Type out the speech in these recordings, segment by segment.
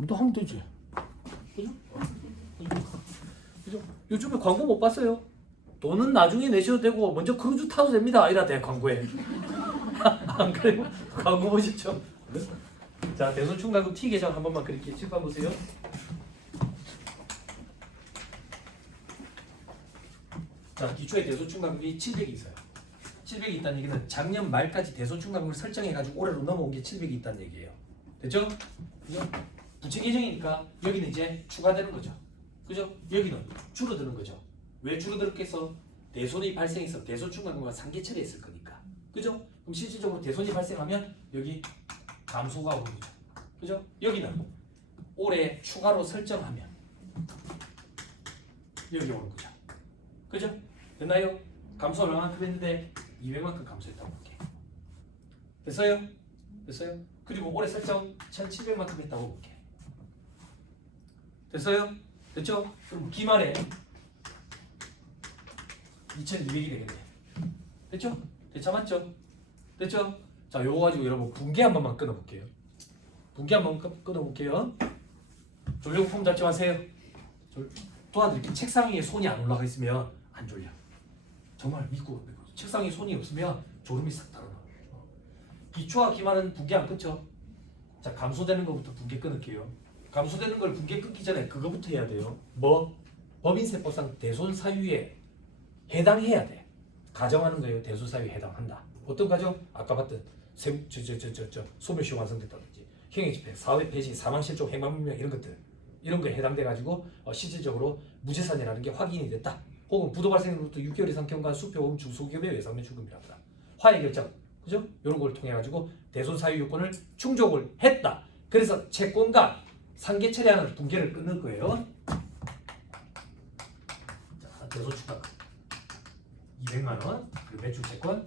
우리도 하면 되지. 그죠? 그죠? 요즘에 광고 못 봤어요? 돈은 나중에 내셔도 되고 먼저 크루즈 타도 됩니다. 이라 대 광고에. 안 그래요? 광고 보시죠. 자, 대손충가급 T 계정 한 번만 그릴게요. 칠판 보세요. 자, 기초에 대손충가급이 700이 있어요. 700이 있다는 얘기는 작년 말까지 대손충가급을 설정해가지고 올해로 넘어온 게 700이 있다는 얘기예요. 됐죠? 그죠? 부채 계정이니까 여기는 이제 추가되는 거죠. 그죠? 여기는 줄어드는 거죠. 왜 줄어들었겠어? 대손이 발생해서 대손충가급과 상계 처리했을 거니까. 그죠? 그럼 실질적으로 대손이 발생하면 여기 감소가 오는 거죠. 그죠? 여기는 올해 추가로 설정하면 여기 오는 거죠. 그죠? 됐나요? 감소 얼마만큼 했는데 200만큼 감소했다고 볼게. 됐어요? 됐어요? 그리고 올해 설정 1700만큼 했다고 볼게. 됐어요? 됐죠? 그럼 기말에 2200이 되겠네. 됐죠? 됐죠? 맞죠? 됐죠? 자, 요거 가지고 여러분 분계 한 번만 끊어볼게요. 분계 한 번 끊어볼게요. 졸려고 폼 잡지 마세요. 도와드릴게요. 책상 위에 손이 안 올라가 있으면 안 졸려. 정말 믿고 책상 위에 손이 없으면 졸음이 싹 달아나. 기초와 기말은 분계 안 끊죠? 자, 감소되는 것부터 분계 끊을게요. 감소되는 걸 분계 끊기 전에 그거부터 해야 돼요. 뭐? 법인세법상 대손사유에 해당해야 돼. 가정하는 거예요. 대손사유에 해당한다. 어떤 가정? 아까 봤던 소멸시 완성됐다든지 형해집행, 사회 폐지, 사망실종, 행방불명 이런 것들 이런 거에 해당돼 가지고 실질적으로 무재산이라는 게 확인이 됐다. 혹은 부도 발생으로부터 6개월 이상 경과한 수표보험 중소기업의 외상매 출금이랍니다. 화해 결정, 그죠? 이런 걸 통해 가지고 대손 사유 요건을 충족을 했다. 그래서 채권과 상계 처리하는 분계를 끊는 거예요. 자, 대손 추가 200만 원, 그리고 매출 채권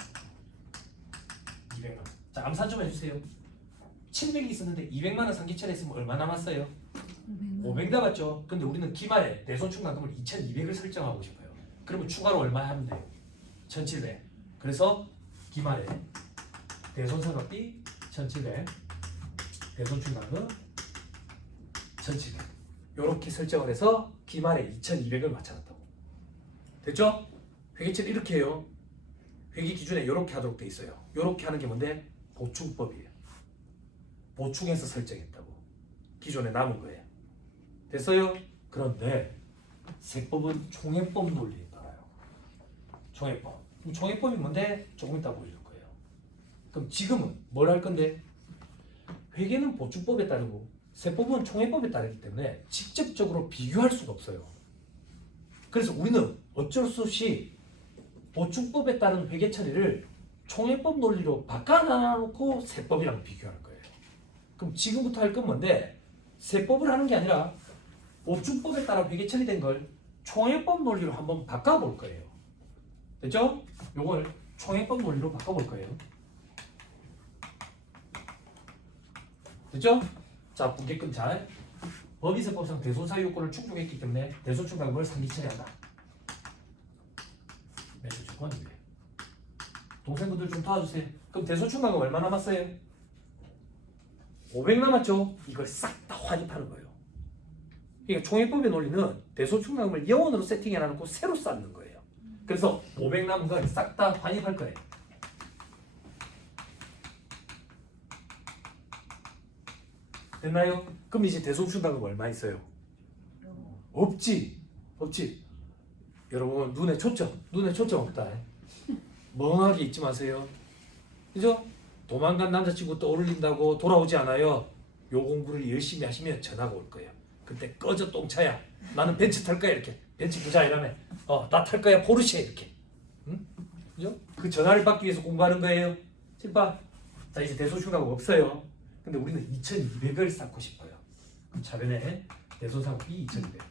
200만 원. 자, 암산 좀 해주세요. 700이 있었는데 200만 원 상계 처리했으면 얼마 남았어요? 500 남았죠. 근데 우리는 기말에 대손 충당금을 2200을 설정하고 싶어요. 그러면 추가로 얼마 하면 돼요? 1700. 그래서 기말에 대손 사각비 1700, 대손 충당금 1700. 이렇게 설정을 해서 기말에 2200을 맞춰놨다고. 됐죠? 회계처리 이렇게 해요. 회계 기준에 이렇게 하도록 돼 있어요. 이렇게 하는 게 뭔데? 보충법이에요. 보충해서 설정했다고. 기존에 남은 거예요. 됐어요? 그런데 세법은 총회법 논리에 따라요. 총회법. 총회법이 뭔데? 조금 이따 보여줄 거예요. 그럼 지금은 뭘 할 건데? 회계는 보충법에 따르고 세법은 총회법에 따르기 때문에 직접적으로 비교할 수가 없어요. 그래서 우리는 어쩔 수 없이 보충법에 따른 회계 처리를 총회법 논리로 바꿔놔놓고 세법이랑 비교할 거예요. 그럼 지금부터 할 건 뭔데? 세법을 하는 게 아니라 보충법에 따라 회계 처리된 걸 총회법 논리로 한번 바꿔볼 거예요. 됐죠? 요걸 총회법 논리로 바꿔볼 거예요. 됐죠? 자, 분계금 잘. 법인세법상 대손사유 요건을 충족했기 때문에 대손충당금을 상기 처리한다. 매출 조건 200. 동생분들 좀 도와주세요. 그럼 대손충당금 얼마 남았어요? 500 남았죠? 이걸 싹 다 환입하는 거예요. 그러니까 총회법의 논리는 대손충당금을 영원으로 세팅해놔놓고 새로 쌓는 거예요. 그래서 500 남은 건 싹 다 환입할 거예요. 됐나요? 그럼 이제 대손충당금 얼마 있어요? 없지. 없지. 여러분 눈에 초점 없다. 멍하게 있지 마세요. 그죠? 도망간 남자친구 떠올린다고 돌아오지 않아요. 요 공부를 열심히 하시면 전화가 올 거예요. 그때 꺼져 똥차야. 나는 벤츠 탈 거야 이렇게. 벤츠 부자 이러면 나 탈 거야 포르쉐 이렇게. 응? 그죠? 그 전화를 받기 위해서 공부하는 거예요. 칠바. 자, 이제 대손충당금 없어요. 근데 우리는 2200을 쌓고 싶어요. 그럼 차변에 대손상비 2200.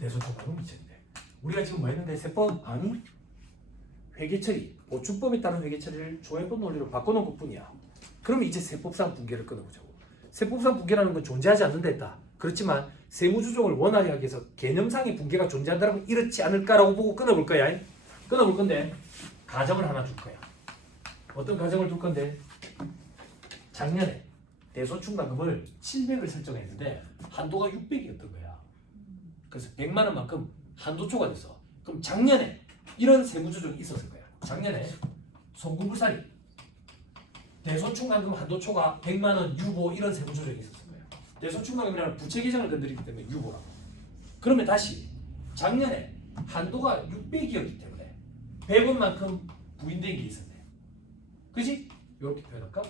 대손충당금 2200. 우리가 지금 뭐 했는데 세법 아니? 회계처리, 보충법에 따른 회계처리를 조회법 논리로 바꿔놓은 것뿐이야. 그럼 이제 세법상 분계를 끊어보자고. 세법상 분계라는 건 존재하지 않는 데 있다. 그렇지만 세무조정을 원활히 하기 위해서 개념상의 분계가 존재한다면 이렇지 않을까라고 보고 끊어볼 거야. 끊어볼 건데 가정을 하나 줄 거야. 어떤 가정을 둘 건데? 작년에 대소충당금을 700을 설정했는데 한도가 600이었던 거야. 그래서 100만 원만큼 한도 초과됐어. 그럼 작년에 이런 세무조정이 있었을 거야. 작년에 송금불살이 대소충당금 한도 초과 100만 원 유보 이런 세무조정이 있었을 거예요. 대소충당금이라는 부채 계정을 건드리기 때문에 유보라고. 그러면 다시 작년에 한도가 600이었기 때문에 100원만큼 부인된 게 있었네. 그지? 이렇게 표현할까?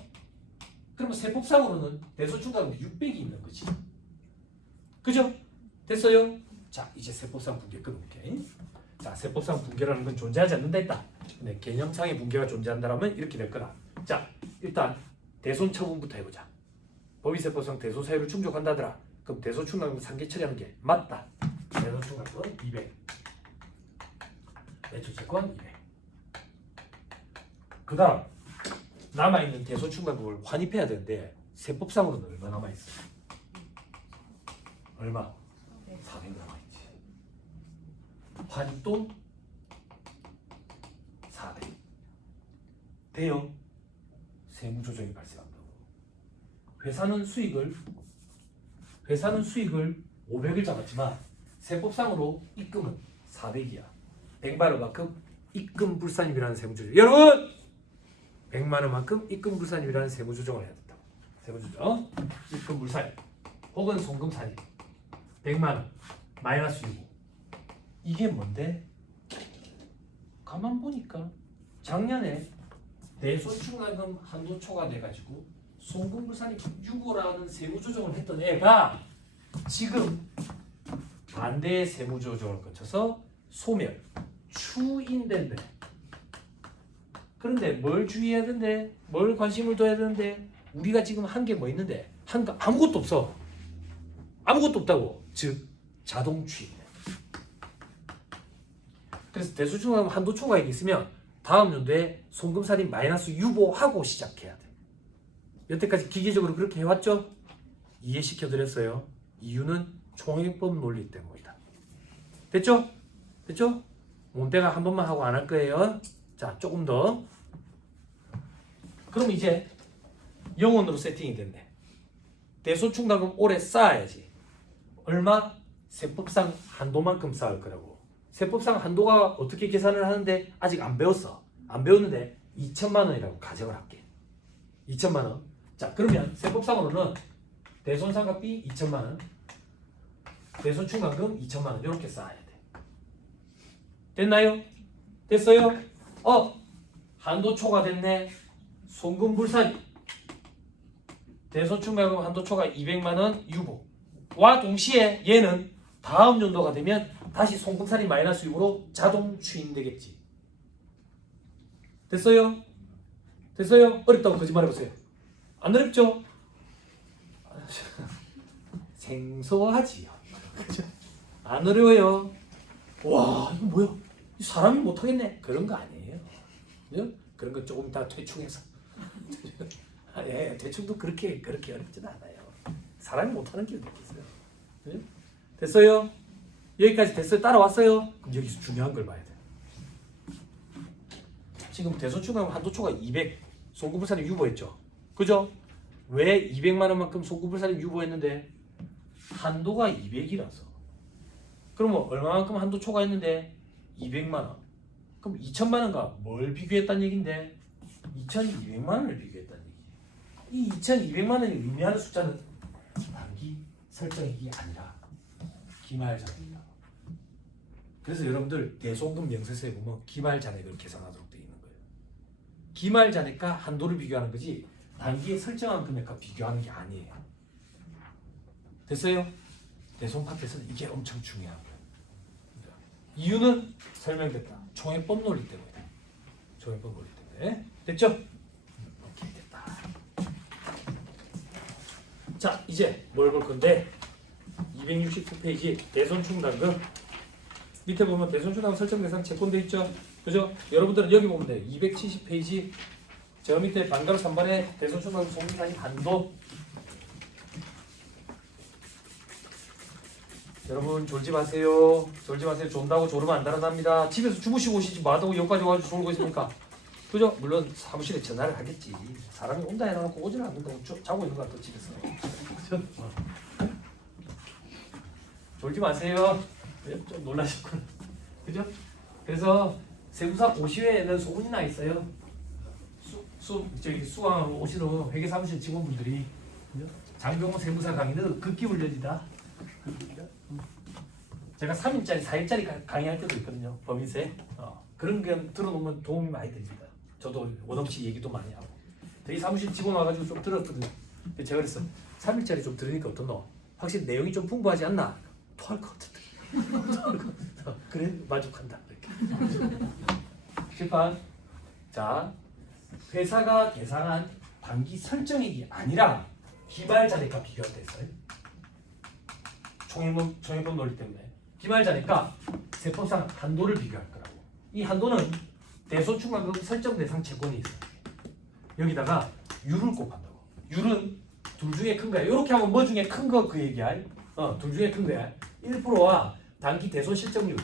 그러면 세법상으로는 대소충당금 600이 있는 거지. 그죠? 됐어요? 자, 이제 세법상 붕괴 끊어볼게. 자, 세법상 붕괴라는 건 존재하지 않는다 했다. 근데 개념상의 붕괴가 존재한다라면 이렇게 될 거다. 자, 일단 대손 처분부터 해보자. 법의세법상 대손 사유를 충족한다더라. 그럼 대소충당금 상계 처리하는 게 맞다. 대소충당금 200, 매출채권 200. 그 다음 남아있는 대소충당금을 환입해야 되는데 세법상으로는 얼마 남아있어? 얼마? 400 남아있지. 환입도 400. 돼요. 세무조정이 발생한다고. 회사는 수익을 500을 잡았지만 세법상으로 입금은 400이야. 100만 원만큼 입금 불산입이라는 세무조정. 여러분! 100만 원만큼 입금 불산입이라는 세무조정을 해야 된다. 세무조정. 입금 불산입 혹은 송금 산입. 100만 원 마이너스 유보. 이게 뭔데? 가만 보니까 작년에 대소충당금 한도 초과돼가지고 송금 불산입 유보라는 세무조정을 했던 애가 지금 반대의 세무조정을 거쳐서 소멸, 추인된대. 그런데 뭘 주의해야 되는데? 뭘 관심을 둬야 되는데? 우리가 지금 한 게 뭐 있는데? 아무것도 없어. 아무것도 없다고. 즉 자동 추인. 그래서 대소충당금 한도 초과액이 있으면 다음 연도에 송금살인 마이너스 유보하고 시작해야 돼. 여태까지 기계적으로 그렇게 해왔죠? 이해시켜드렸어요. 이유는 총액법 논리 때문이다. 됐죠? 됐죠? 몬테가 한 번만 하고 안 할 거예요. 자, 조금 더. 그럼 이제 영원으로 세팅이 됐네. 대소충당금 올해 쌓아야지. 얼마? 세법상 한도만큼 쌓을 거라고. 세법상 한도가 어떻게 계산을 하는데 아직 안 배웠어. 안 배웠는데 2천만 원이라고 가정을 할게. 2천만 원. 자, 그러면 세법상으로는 대손상각비 2천만 원, 대손충당금 2천만 원 이렇게 쌓아야 돼. 됐나요? 됐어요? 한도 초과됐네. 송금불산 대손충당금 한도 초과 200만 원 유보와 동시에 얘는 다음 연도가 되면 다시 송금살인 마이너스 유보로 자동 추인되겠지. 됐어요? 됐어요? 어렵다고 거짓말해보세요. 안 어렵죠? 생소하지요. 안 어려워요. 와, 이거 뭐야? 사람이 못하겠네. 그런 거 아니에요. 그런 거 조금 다 퇴충해서. 예, 퇴충도 그렇게 어렵지는 않아요. 사람이 못하는 게 어디 있어요. 됐어요? 여기까지 됐어요? 따라왔어요? 그럼 여기서 중요한 걸 봐야 돼. 지금 대소충당금 한도초가 200, 송금불산입 유보했죠. 그죠? 왜 200만 원만큼 송금불산입 유보했는데 한도가 200이라서. 그러면 얼마만큼 한도 초과했는데 200만 원. 그럼 2천만 원과 뭘 비교했다는 얘긴데 2,200만 원을 비교했다는 얘기지. 이 2,200만 원이 의미하는 숫자는 단기 설정액이 아니라 기말잔액이라고. 그래서 여러분들 대송금 명세서에 보면 기말잔액을 계산하도록 되어 있는 거예요. 기말잔액과 한도를 비교하는 거지 단기에 설정한 금액과 비교하는 게 아니에요. 됐어요? 대손 파트에서는 이게 엄청 중요한 거예요. 이유는 설명됐다. 총액법 논리 때문에. 총액법 논리 때문에. 됐죠? 오케이, 됐다. 자, 이제 뭘 볼 건데 269페이지 대손충당금 밑에 보면 대손충당금 설정 대상 채권돼 있죠? 그죠? 여러분들은 여기 보면 돼요. 270페이지 저 밑에 반가로 3번에 대손충당금 송금산입 한도. 여러분 졸지 마세요. 졸지 마세요. 존다고 졸으면 안 달아납니다. 집에서 주무시고 오시지 마다고 여기까지 와가지고 졸고 있습니까? 그죠? 물론 사무실에 전화를 하겠지. 사람이 온다 해놓고 오지는 않는다고 자고 있는 것 같아 집에서. 그죠? 졸지 마세요. 좀 놀라셨군. 그죠? 그래서 세무사 고시회에는 소문이 나 있어요. 저기 수강하러 오시는 회계사무실 직원분들이 장병호 세무사 강의는 극기훈련이다. 제가 3일짜리, 4일짜리 강의할 때도 있거든요. 법인세. 그런 게 들어놓으면 도움이 많이 됩니다. 저도 원없이 얘기도 많이 하고. 저희 사무실 직원 와가지고 좀 들었거든요. 제가 그랬어. 3일짜리 좀 들으니까 어떻노? 확실히 내용이 좀 풍부하지 않나? 토할 것 같은데. 그래? 만족한다. 이렇게. 실판. 자, 회사가 계산한 단기 설정액이 아니라 기말자재가 비교할 때 했어요. 총액법 논리 때문에. 기말자재가 세법상 한도를 비교할 거라고. 이 한도는 대소충만금 설정 대상 채권이 있어요. 여기다가 유를 곱한다고. 유는 둘 중에 큰 거야. 이렇게 하면 뭐 중에 큰 거 그 얘기야. 둘 중에 큰 거야. 1%와 단기 대손 실적률.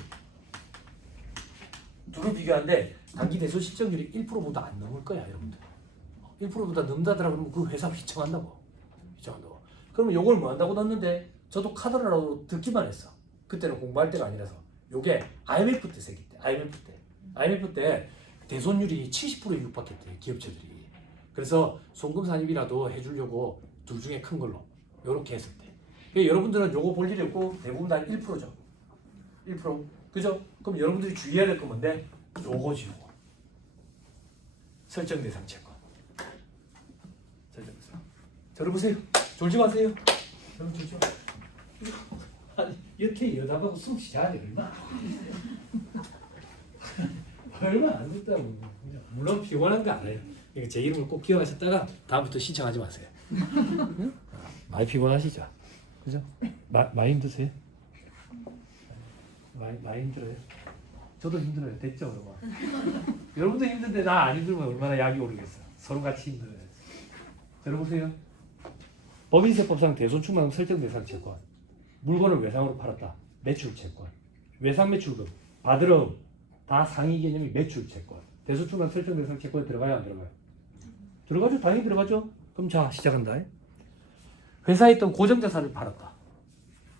둘을 비교하는데 단기 대손 실적률이 1%보다 안 넘을 거야, 여러분들. 1%보다 넘다더라 그러면 그 회사 휘청한다고. 휘청한다고. 그러면 요걸 뭐 한다고 넣었는데 저도 카드라로 듣기만 했어. 그때는 공부할 때가 아니라서. 요게 IMF 때 세기 때. IMF 때 대손율이 70%에 육박했대, 기업체들이. 그래서 송금 산입이라도 해주려고 둘 중에 큰 걸로 요렇게 했을 때. 그러니까 여러분들은 요거 볼 일이 없고 대부분 다 1%죠. 1%. 그죠? 그럼 여러분들이 주의해야 될 건 뭔데? 요거지, 요거. 설정 대상 채권. 설정 대상. 들어보세요. 졸지 마세요. 여러분 졸지 마세요. 아니, 이렇게 여자하고 숨 쉬어야 얼마? 얼마 안 됐다고. 물론 피곤한 거 알아요. 그러니까 제 이름을 꼭 기억하셨다가 다음부터 신청하지 마세요. 응? 많이 피곤하시죠? 그죠? 많이 힘드세요? 많이 힘들어요? 저도 힘들어요. 됐죠, 그러면? 여러분도 힘든데 나 안 힘들면 얼마나 약이 오르겠어. 서로 같이 힘들어요. 들어보세요. 법인세법상 대손충만금 설정 대상 채권. 물건을 외상으로 팔았다. 매출 채권. 외상 매출금. 받으러 다 상위 개념이 매출 채권. 대손충만금 설정 대상 채권에 들어가요, 안 들어가요? 들어가죠. 당연히 들어가죠. 그럼 자, 시작한다. 회사에 있던 고정자산을 팔았다.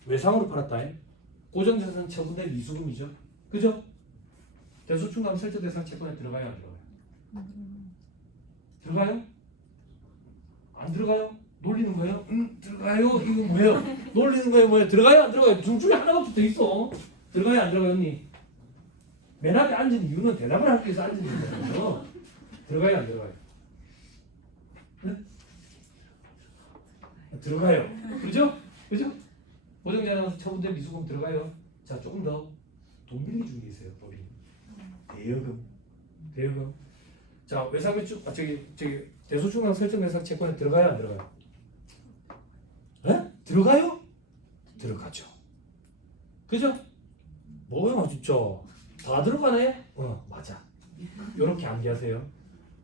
외상으로 팔았다. 고정자산 처분된 미수금이죠. 그죠? 대소충감 설정 대상 채권에 들어가요, 안 들어가요? 들어가요? 안 들어가요? 놀리는 거예요? 들어가요? 이거 뭐예요? 놀리는 거예요? 뭐예요? 들어가요? 안 들어가요? 둘 중에 하나가 붙어 있어. 들어가요? 안 들어가요, 언니? 맨 앞에 앉은 이유는 대답을 하기 위해서 앉은 거예요. 들어가요? 안 들어가요? 네? 들어가요. 그죠? 그죠? 고정자산 처분된 미수금 들어가요. 자, 조금 더 돈 빌리 준 게 있어요, 법이. 대여금. 자, 외상매출, 저기 대소중앙 설정 대상 채권에 들어가요, 안 들어가요? 에? 들어가요? 들어가죠. 그죠? 뭐야, 진짜. 다 들어가네? 맞아. 요렇게 암기하세요.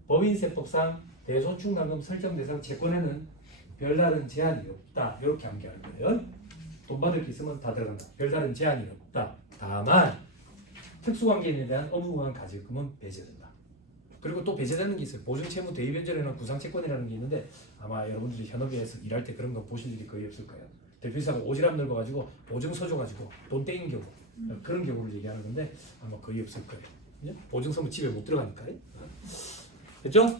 법인세법상 대소충당금 설정 대상 채권에는 별다른 제한이 없다. 요렇게 암기하는 거예요. 돈 받을 게 있으면 다 들어간다. 별다른 제한이 없다. 다만 특수관계인에 대한 업무관 가질금은 배제된다. 그리고 또 배제되는 게 있어요. 보증채무 대위변제라는 구상채권이라는 게 있는데 아마 여러분들이 현업에서 일할 때 그런 거 보실 일이 거의 없을 거예요. 대표이사가 오지랖 넓어가지고 보증서 줘가지고 돈 떼인 경우 그런 경우를 얘기하는 건데 아마 거의 없을 거예요. 보증서면 집에 못 들어가니까요. 됐죠?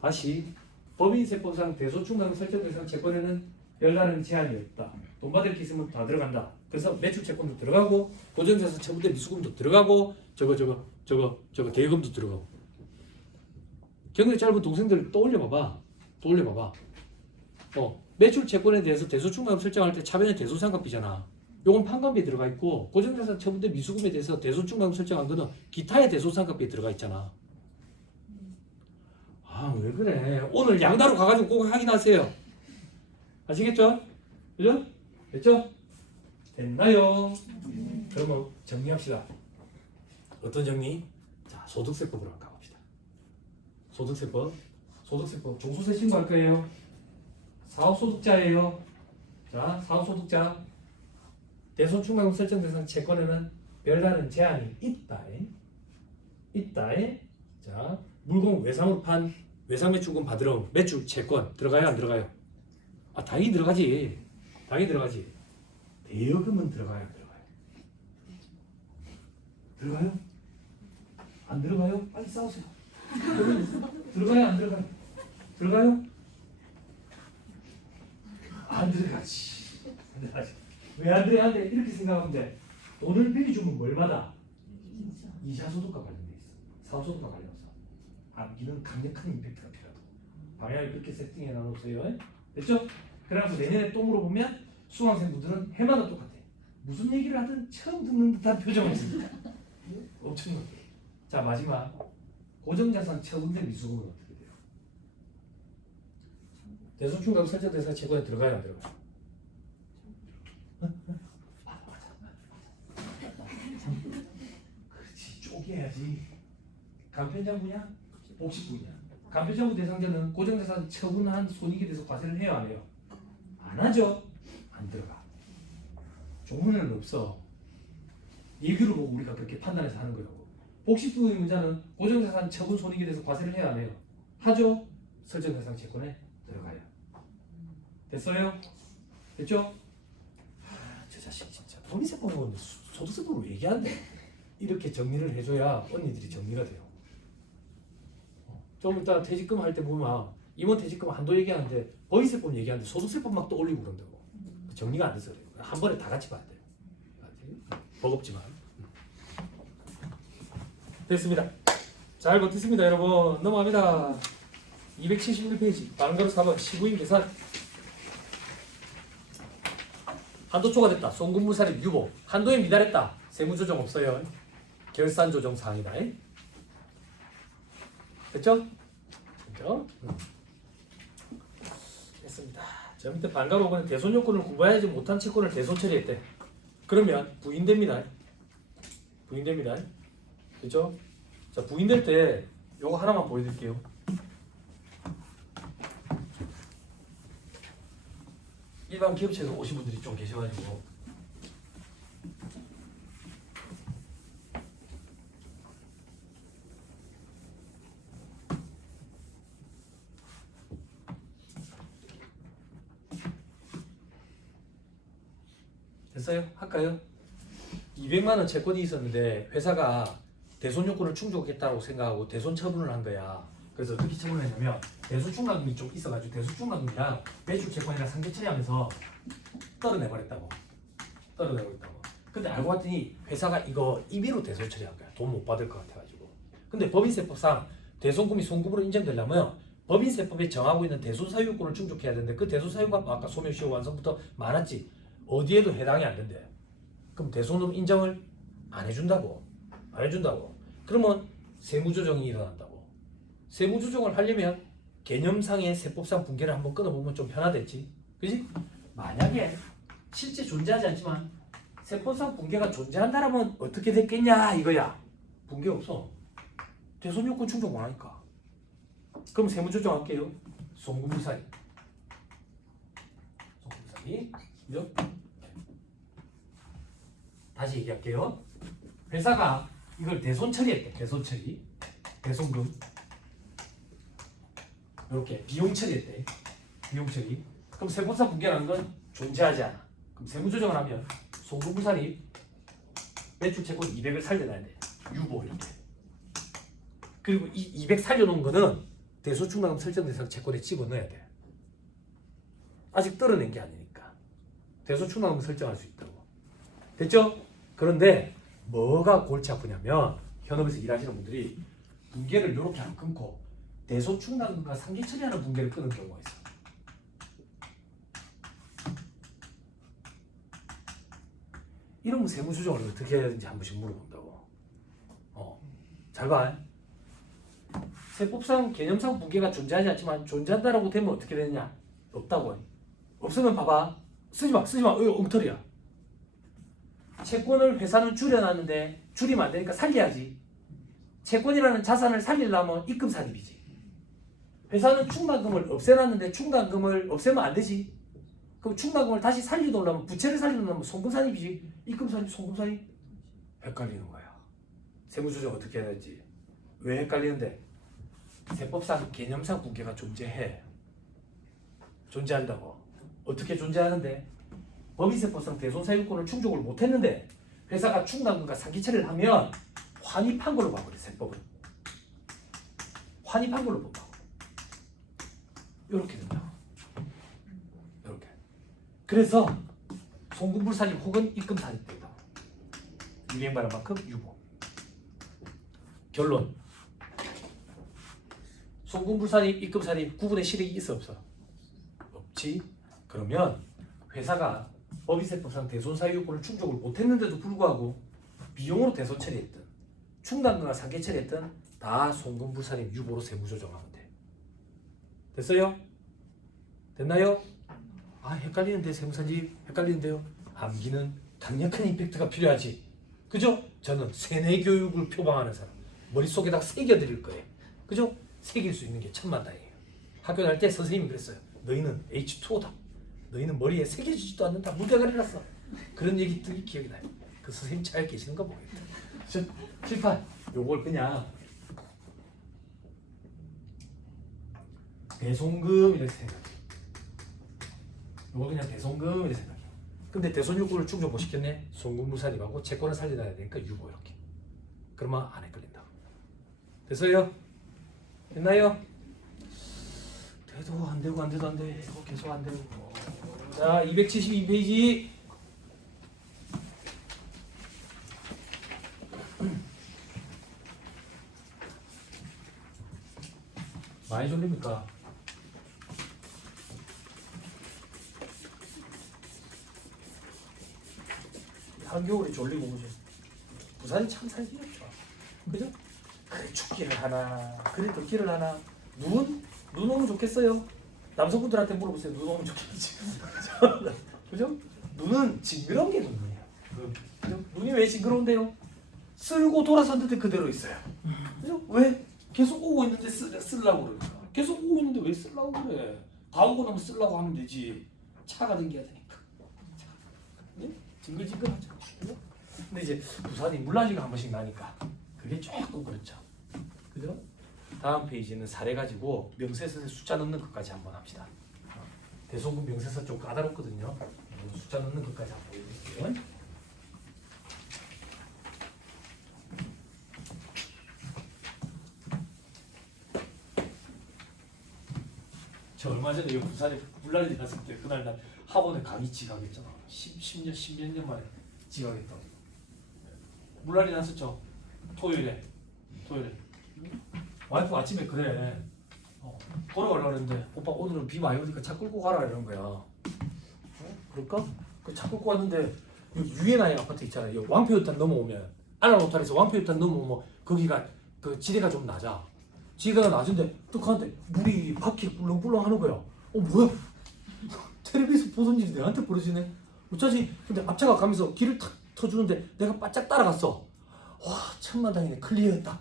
다시 법인세법상 대소충당 설정 대상 채권에는 별다른 제한이 없다. 돈 받을 게 있으면 다 들어간다. 그래서 매출 채권도 들어가고 고정자산 처분된 미수금도 들어가고 저거 대여금도 들어가고. 경력이 짧은 동생들 떠올려봐봐. 매출 채권에 대해서 대소충당 설정할 때 차변에 대소상각비잖아. 요건 판관비에 들어가 있고 고정자산 처분된 미수금에 대해서 대소충당 설정한 거는 기타의 대소상각비에 들어가 있잖아. 아, 왜 그래? 오늘 양다로 가가지고 꼭 확인하세요. 아시겠죠? 그죠? 됐죠? 됐나요? 그러면 정리합시다. 어떤 정리? 자, 소득세법으로 가봅시다. 소득세법 종소세 신고할 거예요. 사업소득자예요. 자, 사업소득자 대손충당금 설정 대상 채권에는 별다른 제한이 있다에. 자, 물건 외상으로 판 외상 매출금 받으러 매출 채권 들어가요 안 들어가요? 아 당연히 들어가지. 당연히 들어가지. 대여금은 들어가요 안 들어가요? 들어가요? 안 들어가요? 빨리 싸우세요. 들어가요 안 들어가요? 들어가요? 안 들어가지. 안 들어가지. 왜 안 들어가는데 이렇게 생각하면 돼. 돈을 미리 주면 뭘 받아? 이자소득과 관련돼 있어. 사후소득과 관련없어. 암기는 강력한 임팩트가 필요하다. 방향을 그렇게 세팅해 놔놓으세요. 됐죠? 그래서 내년에 또 물어보면 수강생분들은 해마다 똑같아. 무슨 얘기를 하든 처음 듣는 듯한 표정을 씁니다. 엄청나게. 자 마지막 고정자산 처분된 미수금은 어떻게 돼요? 대소충당 설정대상 채권에 들어가요 안 들어가요? 그렇지 쪼개야지. 간편장 분야, 복식 분야. 간편장부 대상자는 고정자산 처분한 손익에 대해서 과세를 해요 안 해요? 안 하죠. 안 들어가. 조문에는 없어. 얘기를 보고 우리가 그렇게 판단해서 하는 거라고. 복식부의 문자는 고정자산 처분 손익에 대해서 과세를 해요 안 해요? 하죠. 설정대상 채권에 들어가요. 됐어요? 됐죠? 저 자식 진짜 법인세법은 소득세법으로 얘기한대. 이렇게 정리를 해줘야 언니들이 정리가 돼요. 좀 이따 퇴직금 할 때 보면 임원 퇴직금 한도 얘기하는데 법인세법 얘기하는데 소득세법 막 떠올리고 그런다고. 정리가 안 돼서 그래요. 한 번에 다 같이 봐야 돼요. 버겁지만. 됐습니다. 잘 버텼습니다 여러분. 넘어갑니다. 271페이지 반가루 4번 시부인 계산. 한도 초과됐다. 송금무 사립 유보. 한도에 미달했다. 세무조정 없어요. 결산조정 사항이다. 됐죠? 됐죠? 됐습니다. 자 밑에 반가루 5번은 대손 요건을 구분하지 못한 채권을 대손 처리했대. 그러면 부인됩니다. 부인됩니다. 됐죠? 자 부인될 때 요거 하나만 보여드릴게요. 일반 기업체에서 오신 분들이 좀 계셔가지고 됐어요? 할까요? 200만원 채권이 있었는데 회사가 대손 요건을 충족했다고 생각하고 대손 처분을 한 거야. 그래서 어떻게 처분을 했냐면 대소충당금이 좀 있어가지고 대소충당금이랑 매출채권이랑 상대 처리하면서 떨어내버렸다고. 떨어내버렸다고. 근데 알고 봤더니 회사가 이거 임의로 대손 처리한 거야. 돈 못 받을 것 같아가지고. 근데 법인세법상 대손금이 송금으로 인정되려면 법인세법에 정하고 있는 대손사유 요건을 충족해야 되는데 그 대손사유가 아까 소멸시효 완성부터 많았지. 어디에도 해당이 안 된대요. 그럼 대손금 인정을 안 해준다고. 안 해준다고. 그러면 세무조정이 일어난다고. 세무조정을 하려면 개념상의 세법상 분계를 한번 끊어보면 좀 편하겠지. 그지? 만약에 실제 존재하지 않지만 세법상 분계가 존재한다라면 어떻게 됐겠냐 이거야. 분계 없어. 대손요건 충족 안 하니까. 그럼 세무조정 할게요. 송금무사리. 송금무사리. 다시 얘기할게요. 회사가 이걸 대손 처리했대. 대손 처리. 대손금. 이렇게 비용 처리했대. 비용 처리. 그럼 세법상 분계라는 건 존재하지 않아. 그럼 세무조정을 하면 송금무사리 매출채권 200을 살려놔야 돼. 유보 이렇게. 그리고 이 200 살려놓은 거는 대소충당금 설정대상 채권에 집어넣어야 돼. 아직 떨어낸 게 아니니까. 대소충당금 설정할 수 있다고. 됐죠? 그런데 뭐가 골치 아프냐면 현업에서 일하시는 분들이 분계를 이렇게 안 끊고 대소충당금과 상기 처리하는 분계를 끊는 경우가 있어. 이러면 세무조정을 어떻게 해야 되는지 한 번씩 물어본다고. 잘 봐. 세법상 개념상 분계가 존재하지 않지만 존재한다라고 되면 어떻게 되느냐? 없다고. 없으면 봐봐. 쓰지마. 이거 엉터리야. 채권을 회사는 줄여놨는데 줄이면 안 되니까 살려야지. 채권이라는 자산을 살리려면 입금 산입이지. 회사는 충당금을 없애놨는데 충당금을 없애면 안 되지. 그럼 충당금을 다시 살리려면 부채를 살리려면 송금산입이지. 입금산입, 송금산입. 헷갈리는 거야. 세무조정 어떻게 해야 될지. 왜 헷갈리는데? 세법상 개념상 분계가 존재해. 존재한다고. 어떻게 존재하는데? 법인세법상 대손사유권을 충족을 못했는데 회사가 충당금과 상기처리를 하면 환입한 걸로 봐버려. 세법은 환입한 걸로 본다고. 이렇게 된다. 이렇게. 그래서 송금불산입 혹은 입금산입 된다. 유행받을 만큼 유보. 결론. 송금불산입, 입금산입 구분의 실익이 있어 없어? 없지. 그러면 회사가 법인세법상 대손사유권을 충족을 못했는데도 불구하고 비용으로 대손 처리했든 충당금과 상계 처리했든 다 송금불산입 유보로 세무조정하면 돼. 됐어요? 됐나요? 아 헷갈리는데 세무사님 헷갈리는데요. 암기는 강력한 임팩트가 필요하지. 그죠? 저는 세뇌 교육을 표방하는 사람. 머릿속에다 새겨드릴 거예요. 그죠? 새길 수 있는 게 천만다행이에요. 학교 다닐 때 선생님이 그랬어요. 너희는 H2O다. 너희는 머리에 새겨지지도 않는다. 무대가리라서. 그런 얘기 듣기 기억이 나요. 그 선생님 잘 계시는가 모르겠다. 칠판 요걸 그냥 대손금 이렇게 생각해요. 요걸 그냥 대손금 이렇게 생각해요. 근데 대손요건을 충족 못 시켰네. 송금불산입하고 채권을 살려놔야 되니까 유보 이렇게. 그러면 안 헷갈린다. 됐어요? 됐나요? 돼도 안 되고 안 돼도 안 돼. 이거 계속 안 되고. 자, 272페이지. 많이 졸립니까? 한겨울에 졸리고 오죠. 부산이 참 살기 좋죠. 그죠? 그래 춥기를 하나, 그래 덥기를 하나. 눈 오면 좋겠어요. 남성분들한테 물어보세요. 눈 오면 좋겠지. 그죠? 눈은 징그러운 게 눈이에요. 그죠? 눈이 왜 징그러운데요? 쓸고 돌아섰는데 그대로 있어요. 그죠? 왜? 계속 오고 있는데 쓰려고 그러니까. 계속 오고 있는데 왜 쓰려고 그래? 다 오고 나면 쓰려고 하면 되지. 차가 댕겨야 되니까. 네? 징글징글하죠. 그죠? 근데 이제 부산이 물난리가 한 번씩 나니까 그게 조금 그렇죠. 그죠? 다음 페이지는 사례 가지고 명세서에 숫자 넣는 것까지 한번 합시다. 대손금 명세서 좀 까다롭거든요. 숫자 넣는 것까지 한번 보여드릴게요. 저 얼마 전에 여기 부산에 물난리 났을 때 그날 난 학원에 강의 지각했잖아. 10몇 년 만에 지각했다고. 물난리 났었죠. 토요일에. 와이프 아침에 그래. 걸어가려고 했는데 오빠 오늘은 비 많이 오니까 차 끌고 가라 이런 거야. 그럴까? 그 차 끌고 왔는데 유엔아이 아파트 있잖아요. 왕표유탄 넘어오면 아나로탈에서 왕표유탄 넘어오면 거기가 그 지대가 좀 낮아. 지대가 낮은데 뚝한데 물이 바퀴 꿀렁꿀렁 하는 거야. 뭐야? 텔레비에서 보던 일이 내한테 벌어지네. 어쩌지? 근데 앞차가 가면서 길을 탁 터주는데 내가 바짝 따라갔어. 와 천만다행이네. 클리어했다.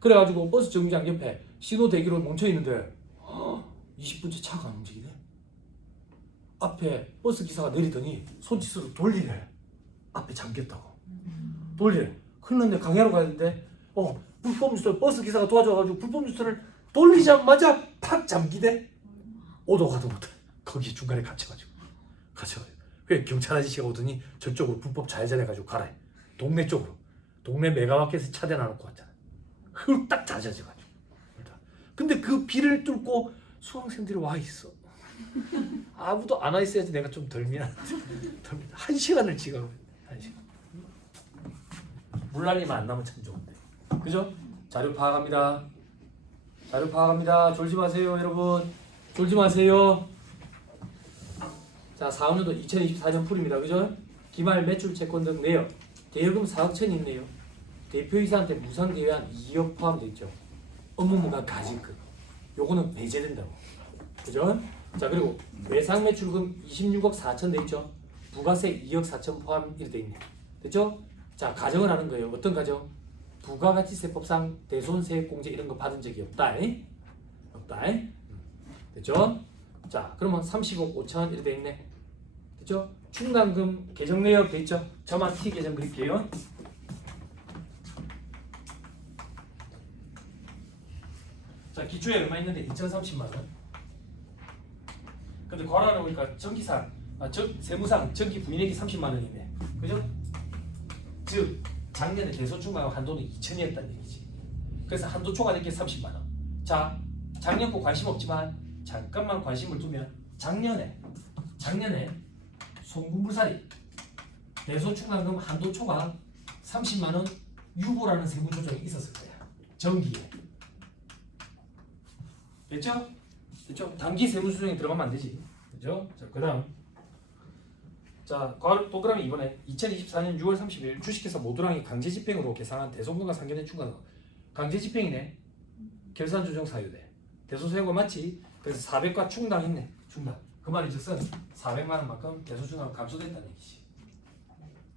그래가지고 버스 정류장 옆에 신호 대기로 멈춰있는데 20분째 차가 안 움직이네. 앞에 버스 기사가 내리더니 손짓으로 돌리래. 앞에 잠겼다고. 돌리래. 큰일 났네. 강의하러 가야 되는데 불법 유턴 버스 기사가 도와줘가지고 불법 유턴을 돌리자마자 팍 잠기대. 오도 가도 못해. 거기 중간에 갇혀가지고. 그래 경찰 아저씨가 오더니 저쪽으로 불법 좌회전해가지고 가라. 동네 쪽으로. 동네 메가마켓에 차 대놔놓고 왔잖아. 딱 잦아져가지고. 근데 그 비를 뚫고 수강생들이 와 있어. 아무도 안 와 있어야지 내가 좀 덜 미안한데. 1시간을 지각을. 1시간. 물난리만 안 나면 참 좋은데. 그죠? 자료 파악합니다. 졸지 마세요, 여러분. 졸지 마세요. 자, 4학년도 2024년 풀입니다. 그죠? 기말 매출 채권 등 내역. 대여금 4억 천이 있네요. 대표이사한테 무상 대여한 2억 포함되어 있죠. 업무무가 가진급. 요거는 배제된다고. 그죠? 자, 그리고 외상 매출금 26억 4천 돼 있죠. 부가세 2억 4천 포함 이렇게 돼 있네. 됐죠? 자, 가정을 하는 거예요. 어떤 가정? 부가가치세법상 대손세액공제 이런 거 받은 적이 없다. 됐죠? 자, 그러면 30억 5천 이렇게 돼 있네. 됐죠? 충당금 계정 내역 돼 있죠? 저만 T 계정 그릴게요. 자, 기초에 얼마 있는데 2,030만 원. 근데 과로하는 보니까 전기상, 세무상 전기 부인액이 30만 원이네. 그죠? 즉 작년에 대소충당 한도는 2천이었다는 얘기지. 그래서 한도 초과된 게 30만 원. 자, 작년 거 관심 없지만 잠깐만 관심을 두면 작년에 송군불살이 대소충당금 한도 초과 30만 원 유보라는 세무 조정이 있었을 거야. 정기에. 됐죠? 됐죠? 단기 세무 조정에 들어가면 안 되지. 그죠? 자, 그다음. 자, 동그라미 이번에 2024년 6월 30일 주식회사 모두랑이 강제 집행으로 계산한 대손금과 상견례 충당금. 강제 집행이네. 결산 조정 사유돼. 대소사유가 맞지? 그래서 400과 충당했네. 충당. 그 말이 즉슨 400만 원만큼 대소충당금 감소됐다는 얘기지.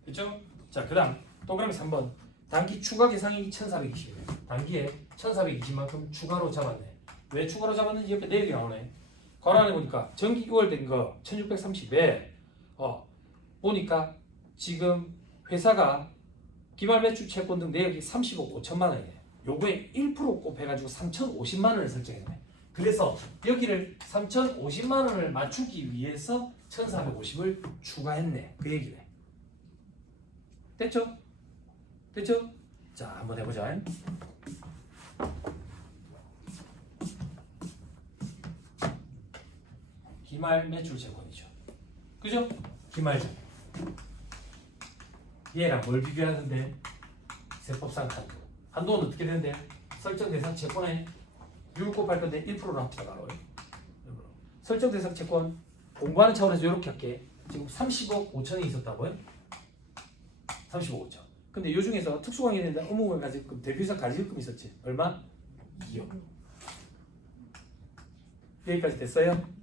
그렇죠? 자, 그다음 동그라미 3번. 단기 추가 계상이 1,420이네. 단기에 1,420만큼 추가로 잡았네. 왜 추가로 잡았는지 옆에 내역이 나오네. 괄호 안에 보니까 정기 6월 된 거 1,630에 보니까 지금 회사가 기말 매출 채권 등 내역이 30억 5천만 원이네. 요거에 1% 곱해가지고 3,050만 원을 설정했네. 그래서 여기를 3,050만 원을 맞추기 위해서 1,450을 추가했네. 그 얘기네. 됐죠? 됐죠? 자, 한번 해보자. 기말 매출 채권이죠. 그죠? 기말장. 얘랑 뭘 비교하는데? 세법상 한도. 한도는 어떻게 되는데? 설정 대상 채권에 6을 곱할 건데 1%로 합쳐가. 설정 대상 채권 공부하는 차원에서 이렇게 할게. 지금 30억 5천이 있었다고요? 35억 5천. 근데 이 중에서 특수관계된다 의무금 가지금 대표이사 가지금 있었지. 얼마? 2억. 여기까지 됐어요?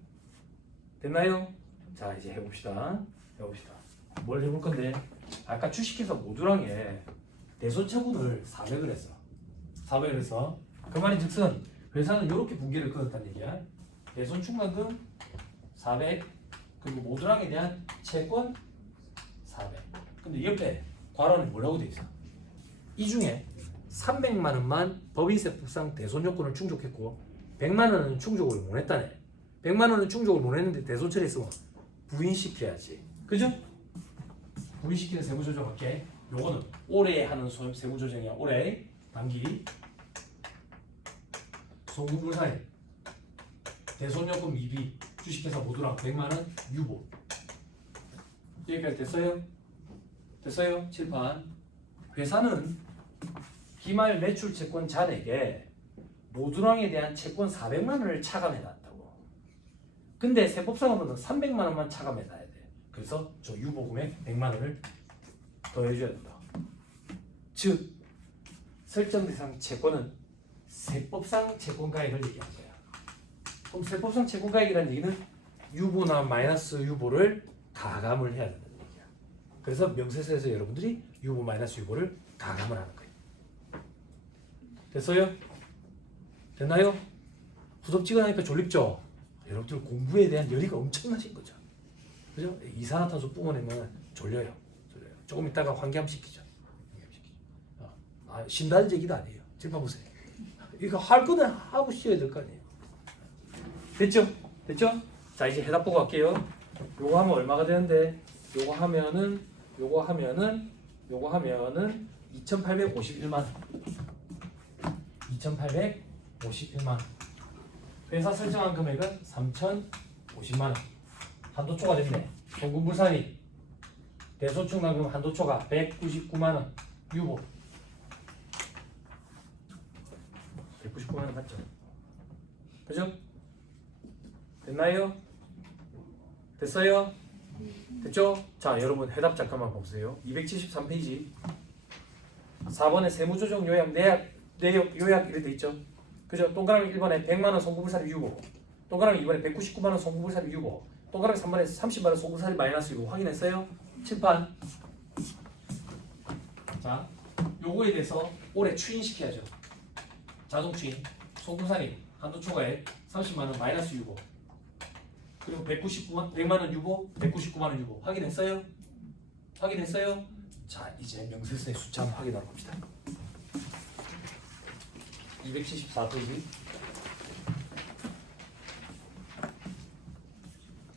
됐나요? 자, 이제 해봅시다. 뭘 해볼 건데? 아까 주식회사 모두랑에 대손처분을 400을 했어. 400을 해서 그 말인 즉슨 회사는 이렇게 분기를 끊었다는 얘기야. 대손충당금 400 그리고 모두랑에 대한 채권 400. 근데 옆에 괄호는 뭐라고 돼 있어? 이 중에 300만 원만 법인세법상 대손요건을 충족했고 100만 원은 충족을 못했다네. 100만 원은 충족을 못했는데 대손 처리했으면 부인시켜야지. 그죠? 부인시키는 세무조정 할게. 요거는 올해 하는 세무조정이야. 올해 단기 송금불사에 대손요건 미비 주식회사 모두랑 100만 원 유보. 여기까지 됐어요? 됐어요? 칠판. 회사는 기말 매출 채권 잔액에 모두랑에 대한 채권 400만 원을 차감해놨다고. 근데 세법상으로는 300만 원만 차감해놔야 돼. 그래서 저 유보금액 100만 원을 더해줘야 된다. 즉 설정 대상 채권은 세법상 채권가액을 얘기한 거야. 그럼 세법상 채권가액이라는 얘기는 유보나 마이너스 유보를 가감을 해야 된다는 얘기야. 그래서 명세서에서 여러분들이 유보 마이너스 유보를 가감을 하는 거예요. 됐어요? 됐나요? 후덥지근하니까 졸립죠? 여러분들 공부에 대한 열의가 엄청나신 거죠. 그죠? 이산화탄소 뿜어내면 졸려요. 조금 있다가 환기함시키죠. 신다는 얘기도 아니에요. 지금 봐보세요. 이거 할 거는 하고 쉬어야 될 거 아니에요. 됐죠? 됐죠? 자, 이제 해답 보고 갈게요. 요거 하면 얼마가 되는데? 요거 하면은 2,851만 원. 2,851만 원. 회사 설정한 금액은 3,050만 원. 한도 초과됐네. 송금불산이 대소충당금 한도 초과 199만 원. 유보. 199만 원 맞죠? 그죠? 됐나요? 됐어요? 됐죠? 자, 여러분 해답 잠깐만 보세요. 273페이지 4번에 세무조정 요약 내역 요약 이렇게 돼 있죠? 그죠? 동그라미 1번에 100만원 송금불사리 유보, 동그라미 2번에 199만원 송금불사리 유보, 동그라미 3번에 30만원 송금불사리 마이너스 유보. 확인했어요? 칠판. 자, 요거에 대해서 올해 추인시켜야죠. 자동 추인. 송금불사리 한도 초과액 30만원 마이너스 유보, 그리고 100만원 유보, 199만원 유보. 확인했어요? 확인했어요? 자, 이제 명세서의 숫자 한번 확인하러 갑시다. 274페이지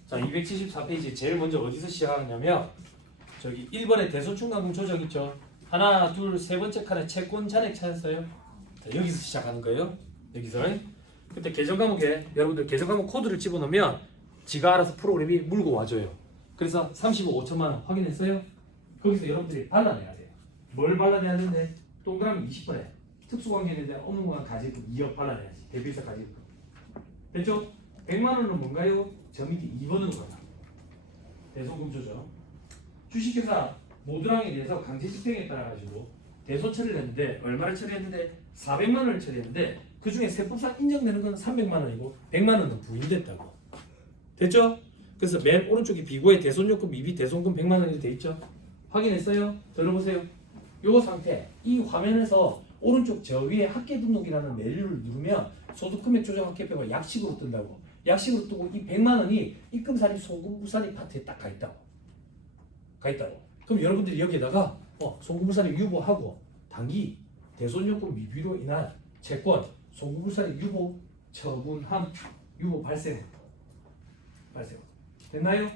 자, 274페이지 제일 먼저 어디서 시작하냐면 저기 1번에 대소충당금 조정 있죠. 하나, 둘, 세 번째 칸에 채권 잔액 찾았어요. 자, 여기서 시작하는 거예요. 여기서. 그때 계정 과목에 여러분들 계정 과목 코드를 집어넣으면 지가 알아서 프로그램이 물고 와줘요. 그래서 35억 5천만 원 확인했어요. 거기서 여러분들이 발라내야 돼요. 뭘 발라내야 되는데 동그라미 20번에 특수관계에 대한 업무만 가지고 2억 발라내야지. 대비해서 가지고. 됐죠? 100만 원은 뭔가요? 저 밑에 2번으로 가요. 대소금 조정. 주식회사 모두랑에 대해서 강제 집행에 따라 가지고 대소 처리를 했는데 얼마를 처리했는데 400만 원을 처리했는데 그 중에 세법상 인정되는 건 300만 원이고 100만 원은 부인됐다고. 됐죠? 그래서 맨 오른쪽에 비고에 대손요금 미비 대손금 100만 원이 돼 있죠. 확인했어요? 들어보세요. 요 상태 이 화면에서 오른쪽 저 위에 학계 등록이라는 메뉴를 누르면 소득금액 조정 학계표가 약식으로 뜬다고. 약식으로 뜨고 이 100만 원이 입금사립 송금부사립 파트에 딱 가 있다고. 가 있다고. 그럼 여러분들이 여기에다가 송금부사립 유보하고 단기 대손요금 미비로 인한 채권 송금부사립 유보 처분함 유보 발생 됐나요?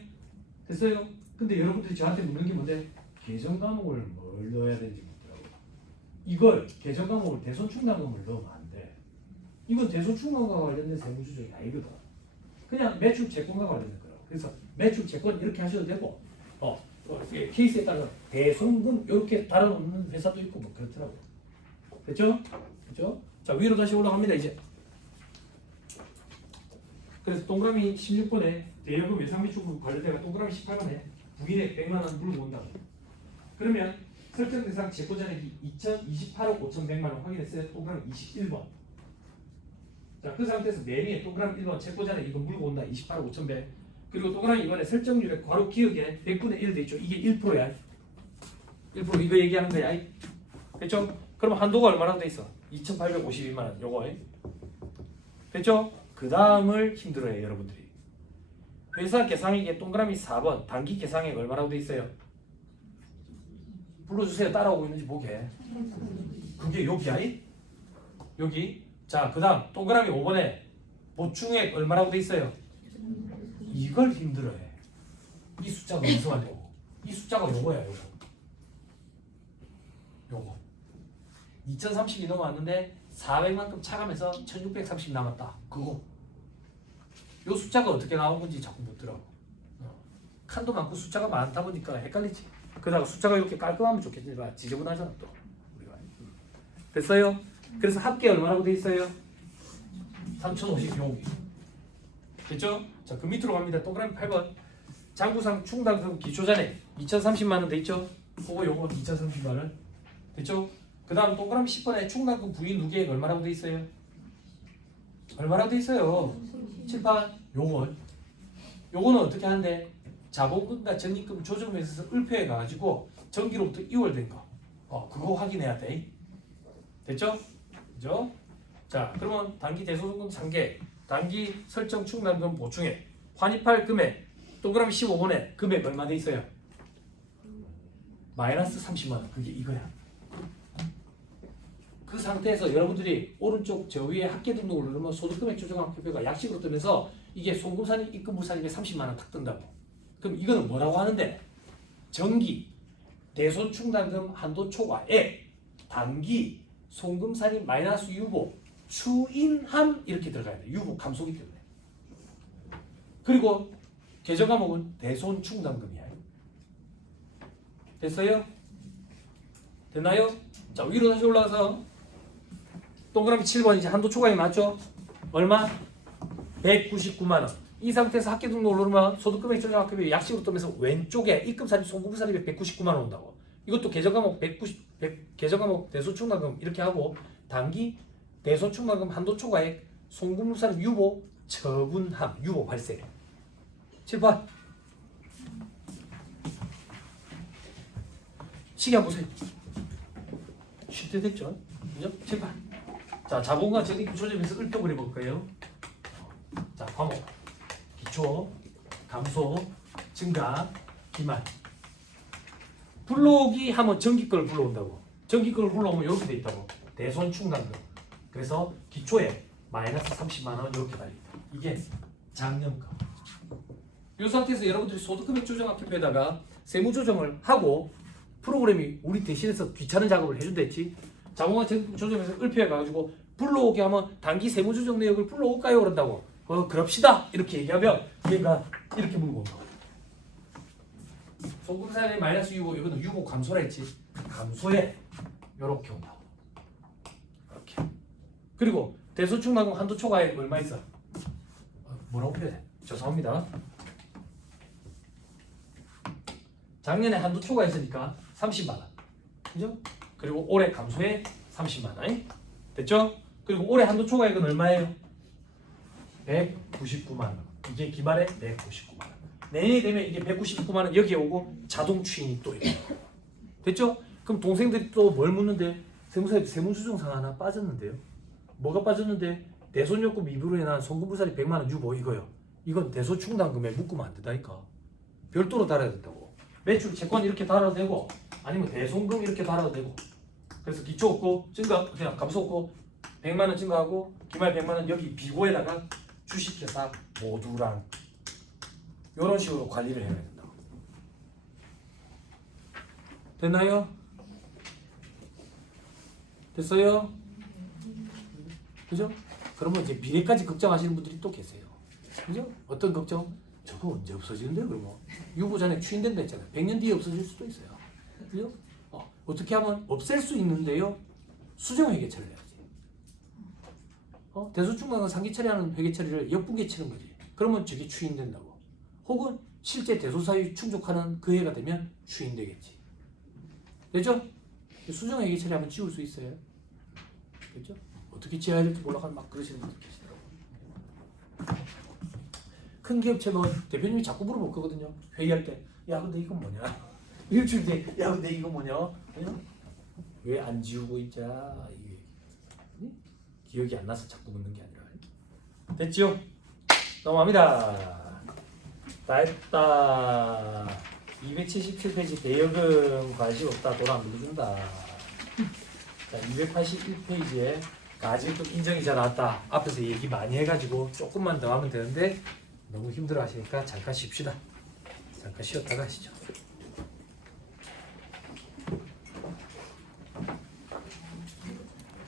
됐어요? 근데 여러분들이 저한테 묻는 게 뭔데 계정 과목을 뭘 넣어야 되는지 묻더라고요. 이걸 계정 과목을 대손충당금을 넣으면 안 돼. 이건 대손충당금과 관련된 세무조정이 아니거든. 그냥 매출 채권과 관련된 거라고. 그래서 매출 채권 이렇게 하셔도 되고 케이스에 따라 대손금 이렇게 다뤄놓는 회사도 있고 뭐 그렇더라고요. 됐죠? 됐죠? 자, 위로 다시 올라갑니다 이제. 그래서 동그라미 16번에 대여금 예상비축으로 관련돼가 동그라미 18번에 부인액 100만 원 물고 온다고. 그러면 설정 대상 재고잔액이 2028억 5,100만 원 확인했어요. 동그라미 21번. 자, 그 상태에서 맨 위에 동그라미 1번 재고잔액 이거 물고 온다. 28억 5,100. 그리고 동그라미 이번에 설정률에 괄호 기억에 100분의 1 돼 있죠. 이게 1%야. 1% 이거 얘기하는 거야. 됐죠? 그럼 한도가 얼마나 돼 있어? 2,852만 원. 요거. 됐죠? 그 다음을 힘들어해요 여러분들이. 회사 계상액에 동그라미 4번 단기 계상액 얼마라고 돼 있어요? 불러주세요. 따라오고 있는지 보게. 그게 여기야? 여기. 자, 그 다음 동그라미 5번에 보충액 얼마라고 돼 있어요? 이걸 힘들어해. 이 숫자가 무슨 말이냐고. 이 숫자가 요거야 요거. 요거 2030이 넘어왔는데 400만큼 차가면서 1630 남았다. 그거. 요 숫자가 어떻게 나온 건지 자꾸 묻더라고. 칸도 많고 숫자가 많다 보니까 헷갈리지. 그러다가 숫자가 이렇게 깔끔하면 좋겠지만 지저분하잖아 또. 우리가. 됐어요? 그래서 합계 얼마라고 돼 있어요? 3050 여기. 됐죠? 자, 그 밑으로 갑니다. 동그라미 8번. 장부상 충당금 기초잔액 2030만 원 돼 있죠? 그거 요거 2030만 원. 됐죠? 그 다음 동그라미 10번에 충당금 부인 누계액 얼마라고 돼 있어요? 얼마라고 돼 있어요? 7판 요거는 어떻게 하는데 자본금과 적립금 조정에서 을표해 가지고 전기로부터 이월된 거 그거 확인해야 돼. 됐죠? 그죠? 자, 그러면 단기 대소송금 상계 단기 설정 충당금 보충액 환입할 금액 동그라미 15번에 금액 얼마 돼 있어요? 마이너스 30만 원. 그게 이거야. 그 상태에서 여러분들이 오른쪽 저 위에 학계 등록을 누르면 소득금액 조정학표가 약식으로 뜨면서 이게 송금산입 입금부산입에 30만 원 탁 뜬다고. 그럼 이거는 뭐라고 하는데 정기 대손충당금 한도 초과액 단기 송금산입 마이너스 유보 추인함 이렇게 들어가야 돼. 유보 감소기 때문에. 그리고 계정 과목은 대손충당금이야. 됐어요? 됐나요? 자, 위로 다시 올라가서 동그라미 7번 이제 한도 초과액 맞죠? 얼마? 199만 원. 이 상태에서 학계 등록을 누르면 소득금액 조정 학급이 약식으로 뜨면서 왼쪽에 입금사립 송금사립에 199만 원 온다고. 이것도 계정 과목 190 계정 과목 대손충당금 이렇게 하고 단기 대손충당금 한도 초과액 송금사립 유보 처분함 유보 발생. 7번 시계 한번 보세요. 쉴 때 됐죠? 그죠? 7번. 자, 자본과 적립금 조정에서 을표 그려볼 거예요. 자, 과목 기초, 감소, 증가, 기말. 불러오기 하면 전기권을 불러온다고. 전기권을 불러오면 이렇게 돼 있다고. 대손충당금. 그래서 기초에 마이너스 30만 원 이렇게 달려있다. 이게 작년 거. 이 상태에서 여러분들이 소득금액 조정합표에다가 세무 조정을 하고 프로그램이 우리 대신해서 귀찮은 작업을 해준댔지. 자동화 조정에서 을표에 가가지고 불러오게 하면 단기 세무 조정 내역을 불러올까요? 그런다고. 그럽시다. 이렇게 얘기하면 얘가 이렇게 물고 온다. 소금산의 마이너스 유보, 이거는 유보 감소라 했지. 감소해. 요렇게 온다고. 이렇게. 그리고 대소충당금 한도 초과액 얼마 있어? 뭐라고 표현해? 죄송합니다. 작년에 한도 초과했으니까 30만 원. 그죠? 그리고 올해 감소해 30만 원. 됐죠? 그리고 올해 한도 초과액은 얼마예요? 199만 원. 이게 기말에 199만 원. 내년이 되면 이게 199만 원 여기에 오고 자동 추인이 또 있고. 됐죠? 그럼 동생들이 또 뭘 묻는데 세무사에 세무조정상 하나 빠졌는데요. 뭐가 빠졌는데 대손요금 미부로 해난 송금불살이 100만 원 유보 이거요. 이건 대소충당금에 묶으면 안 된다니까. 별도로 달아야 된다고. 매출 채권 이렇게 달아도 되고 아니면 대손금 이렇게 달아도 되고. 그래서 기초 없고 증가 그냥 감소 없고 100만 원 증가하고 기말 100만 원 여기 비고에다가 주식회사 모두랑 이런 식으로 관리를 해야 된다. 됐나요? 됐어요? 그죠? 그러면 이제 미래까지 걱정하시는 분들이 또 계세요. 그죠? 어떤 걱정? 저거 언제 없어지는데요? 그러면 유보 잔액 추인된다 했잖아요. 100년 뒤에 없어질 수도 있어요. 그죠? 어떻게 하면 없앨 수 있는데요? 수정회계 처리를 해야지. 대소충당금 상기 처리하는 회계 처리를 역분계 치는 거지. 그러면 저게 추인된다고. 혹은 실제 대소사유 충족하는 그 해가 되면 추인되겠지. 되죠? 수정회계 처리하면 지울 수 있어요. 그죠? 어떻게 지어야 될지 몰라가지고 막 그러시는 분들 계시더라고요. 큰 기업체 뭐 대표님이 자꾸 물어볼 거거든요. 회의할 때, 야 근데 이건 뭐냐? 일주일 뒤에, 야 근데 이거 뭐냐? 왜 안 지우고 있자? 이게 기억이 안 나서 자꾸 묻는 게 아니라. 됐죠? 넘어갑니다. 다 했다. 277페이지 대여금 관심 없다. 돈 안 물려준다. 자, 281페이지에 가지금 인정이자 나왔다. 앞에서 얘기 많이 해가지고 조금만 더 하면 되는데 너무 힘들어 하시니까 잠깐 쉽시다. 잠깐 쉬었다가 하시죠.